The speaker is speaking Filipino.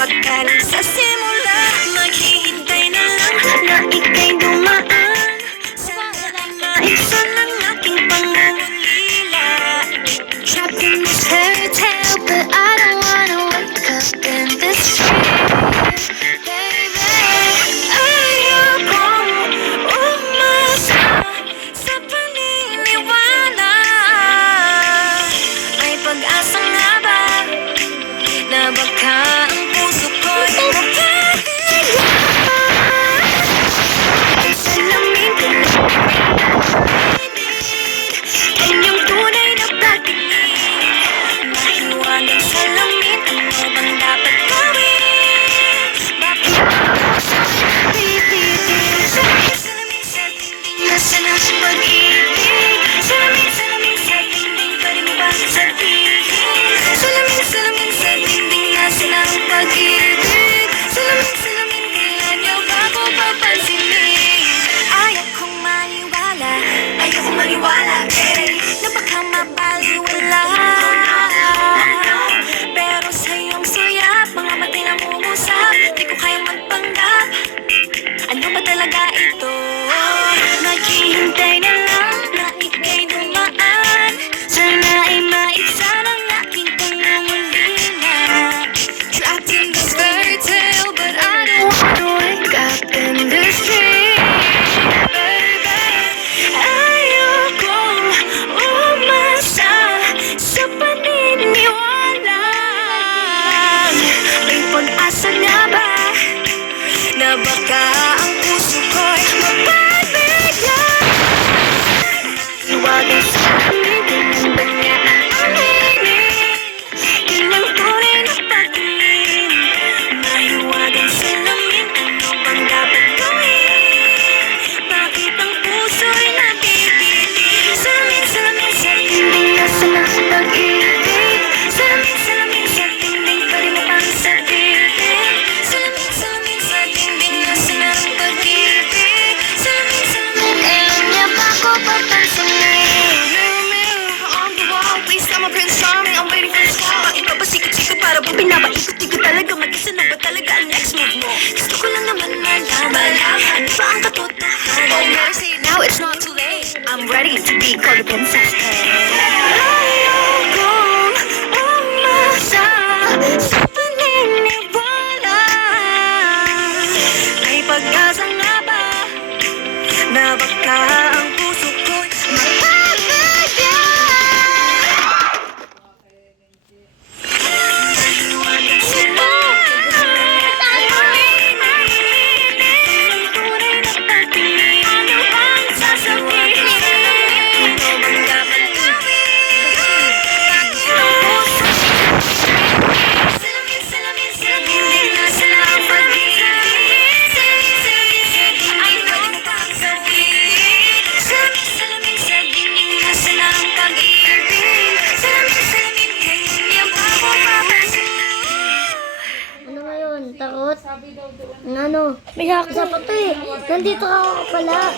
baka lang sa simula. Maghihintay na lang na ika'y dumaan. Sana lang maisa ng aking pangungulila. Trapped in this fairy tale, but I don't wanna wake up in this dream. Baby, ayokong umasa sa paniniwala. May pag-asa nga ba na baka ang puso ko'y mapapigil? Ang salamin ko na inyong tunay na pagtingin. Mahiwagang salamin, ano bang dapat gawin? Bakit pipipil? Salamin sa dingding, nasaan ang pag-ibig? Salamin sa dingding, pwede mo bang sabihin? Salamin sa dingding, nasaan ang pag-ibig? Salamin, kailan niyo ba ako papansinin? Ayokong maniwala, na baka mabaliwala. Pero sa iyong suya, mga matay na mungusap, di ko kayang magpanggap. Ano ba talaga ito? Naghihintay na lang na ika'y dumaan. Sana ay maisa ng aking pangungulila. Trapped in this fairy tale, but I don't wanna wake up in this dream. Baby, ayokong umasa sa paniniwala. May pag-asa nga ba na baka ang puso ko'y mapapigil? Iwagan sa amin, ganyan ba niya aaminin? Ilang tunay na pagtingin. Mahiwagang salamin, ano bang dapat gawin? Bakit ang puso'y napipili? Salamin sa dingding, nasaan ang pag-ibig? Salamin sa dingding, pwede mo bang sabihin? Salamin sa dingding, nasaan ang pag-ibig? Salamin, kailan niya ba ako papansinin? Mirror, mirror on the wall, please tell my Prince Charming, I'm waiting for this call. Bakit pa ba sikot-sikot para bang pinapaikot-ikot talaga? Mag-isa na ba talaga ang next move mo? Gusto ko lang naman malaman, ano ba ang katotohanan? Oh, better say it now, it's not too late. I'm ready to be called a princess. Ayokong umasa sa paniniwala. May pag-asa nga ba na baka ang puso ko'y mapapigil? Mahiwagang salamin, ilang tunay na pagtingin. Ano bang sasabihin? Ano bang dapat gawin? Bakit ang puso? Salamin sa dingding, nasaan ang pag-ibig? Ay, pwede mo bang sabihin? Salamin sa dingding, nasaan ang pag-ibig? Salamin, kailan niya ba ako papansinin? Ano ngayon? Takot? Ano? May haka sa pato eh. Nandito ka pala.